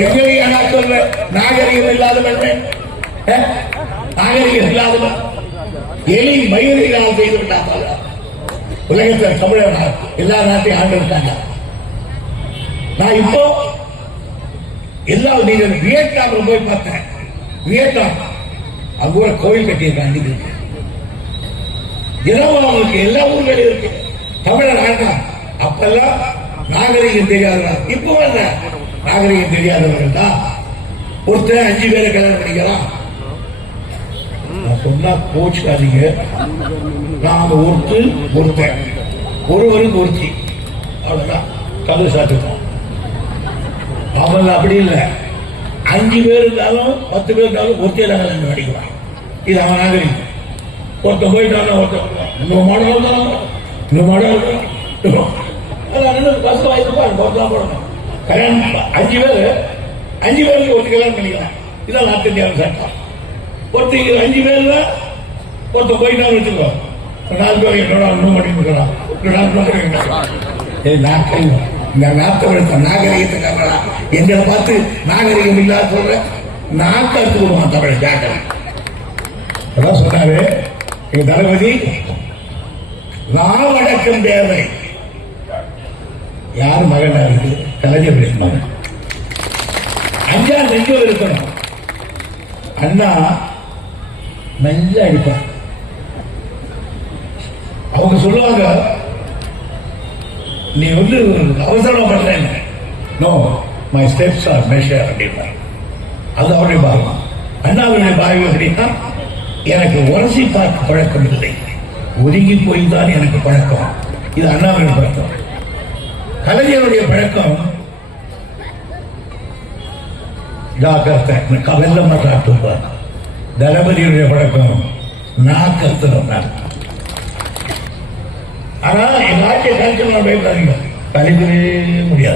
எங்களையா நான் சொல்றேன் நாகரிகம் இல்லாதவன், நாகரிகம் இல்லாதவன் எலி மயிரினால் செய்து விட்டாங்க. உலகத்தில் தமிழர் எல்லா நாட்டையும் ஆண்டு இருக்காங்க. நான் இப்போ எல்லா நீங்கள் வியட்நாம் போய் பார்த்தேன். வியட்நாம் அங்க கூட கோயில் கட்டியிருக்காங்க. இரவு அவங்களுக்கு எல்லா ஊர்களும் இருக்கு. தமிழர் ஆண்டாம். அப்பெல்லாம் நாகரிகம் தெரியாதவர்கள், இப்போ நாகரிகம் தெரியாதவர்கள் தான் ஒருத்தர் 5 பேரை கல்யாணம் பண்ணிக்கலாம். நான் சொன்னா கோச்சுக்காதீங்க. நாம ஒருத்தர் ஒருவருக்கு ஒருத்தி அவ்வளவுதான் கதை சாட்டுவோம். அவன் அப்படி இல்லை. 5 பேர் இருந்தாலும் 10 பேர் இருந்தாலும் ஒருத்தையில கல்யாணம் பண்ணிக்கலாம். இது அவன் நாகரிகம். ஒருத்தன் போயிட்டாலும் ஒருத்தன் இன்னொரு மாடல் தான் இன்னொரு மாடல் பஸ் வாய்ப்பு போடணும். கல்யாணம் 5 பேருக்கு ஒருத்தர் கல்யாணம் பண்ணிக்கலாம். இதான் நார்த் இந்தியாவில் சட்டம். ஒருத்தர் 5 பேர்ல ஒருத்தர் போயிட்டாலும் வச்சுக்கோ 4 பேர் என்னோட இன்னும் பண்ணிக்கலாம். இந்த நாட்டை நாகரிகத்துக்காக எங்களை பார்த்து நாகரிகம் இல்லாத சொல்ற நாட்டை எடுத்து கொடுவான் தமிழ் ஜாக்கர். அதான் சொன்னாரு எங்க தளபதி, நாவடக்கம் தேவை. யார் மகன் இருக்கு? கலைஞர் மகன். 5ஆம் நெஞ்சோர் இருக்கணும். அண்ணா நல்லா அடிப்பார். அவங்க சொல்லுவாங்க, நீ அவசரம் பண்றேன். No, my steps are measure அப்படின்னா அது அவருடைய பாவம். அண்ணாவுடைய பாவம் அப்படின்னா, எனக்கு உரசி பார்க்க பழக்கம் இல்லை, ஒதுங்கி போய் தான் எனக்கு பழக்கம். இது அண்ணாவுடைய பழக்கம். கலைஞருடைய பழக்கம் வெள்ள மாட்டாட்டும். தளபதியுடைய பழக்கம் நான் கருத்துறேன். ஆனா என் நாட்டை கழிச்சு கழிக்கவே முடியாது.